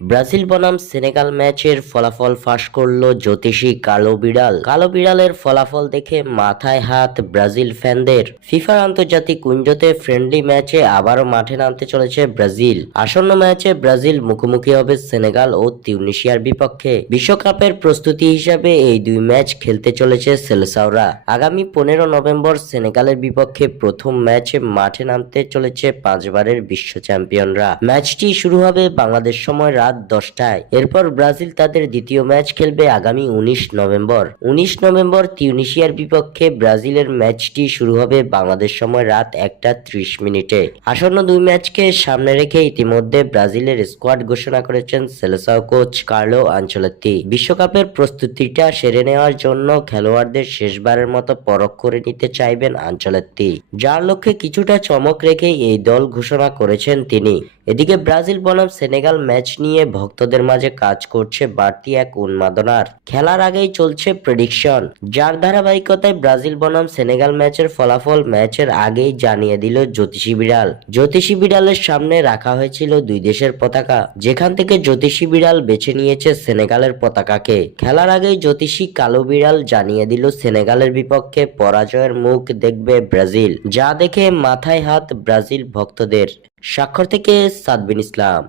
Brazil বনাম Senegal ম্যাচের ফলাফল ফাঁস করল জ্যোতিষী কালো বিড়াল। কালো বিড়ালের ফলাফল দেখে মাথায় হাত ব্রাজিল ফ্যানদের। ফিফার আন্তর্জাতিক উইন্ডোতে ফ্রেন্ডলি ম্যাচে আবারও মাঠে নামতে চলেছে ব্রাজিল। আসন্ন ম্যাচে ব্রাজিল মুখোমুখি হবে সেনেগাল ও তিউনিশিয়ার বিপক্ষে। বিশ্বকাপের প্রস্তুতি হিসাবে এই দুই ম্যাচ খেলতে চলেছে সেলেসাওরা। আগামী পনেরো নভেম্বর সেনেগালের বিপক্ষে প্রথম ম্যাচে মাঠে নামতে চলেছে পাঁচবারের বিশ্ব চ্যাম্পিয়নরা। ম্যাচটি শুরু হবে বাংলাদেশ সময় রাত দশটায়। এরপর ব্রাজিল তাদের দ্বিতীয় ম্যাচ খেলবে আগামী উনিশ নভেম্বর। উনিশ নভেম্বর তিউনিশিয়ার বিপক্ষে ব্রাজিলের ম্যাচটি শুরু হবে বাংলাদেশ সময় রাত একটা ত্রিশ মিনিটে। আসন্ন দুই ম্যাচকে সামনে রেখে ইতিমধ্যে ব্রাজিলের স্কোয়াড ঘোষণা করেছেন সেলেসাও কোচ কার্লো আঞ্চলত্তি। বিশ্বকাপের প্রস্তুতিটা সেরে নেওয়ার জন্য খেলোয়াড়দের শেষবারের মতো পরখ করে নিতে চাইবেন আঞ্চলত্তি। যার লক্ষ্যে কিছুটা চমক রেখে এই দল ঘোষণা করেছেন তিনি। এদিকে ব্রাজিল বনাম সেনেগাল ম্যাচ নিয়ে ভক্তদের মাঝে কাজ করছে বাড়তি এক উন্মাদনার। খেলার আগেই চলছে প্রেডিকশন যার ধারাবাহিকতায় ব্রাজিল বনাম সেনেগাল ম্যাচের ফলাফল ম্যাচের আগেই জানিয়ে দিল জ্যোতিষী বিড়াল। জ্যোতিষী বিড়ালের সামনে রাখা হয়েছিল দুই দেশের পতাকা। যেখান থেকে জ্যোতিষী বিড়াল বেছে নিয়েছে সেনেগালের পতাকাকে। খেলার আগেই জ্যোতিষী কালো বিড়াল জানিয়ে দিল সেনেগালের বিপক্ষে পরাজয়ের মুখ দেখবে ব্রাজিল। যা দেখে মাথায় হাত ব্রাজিল ভক্তদের। স্বাক্ষর থেকে সাদবিন ইসলাম।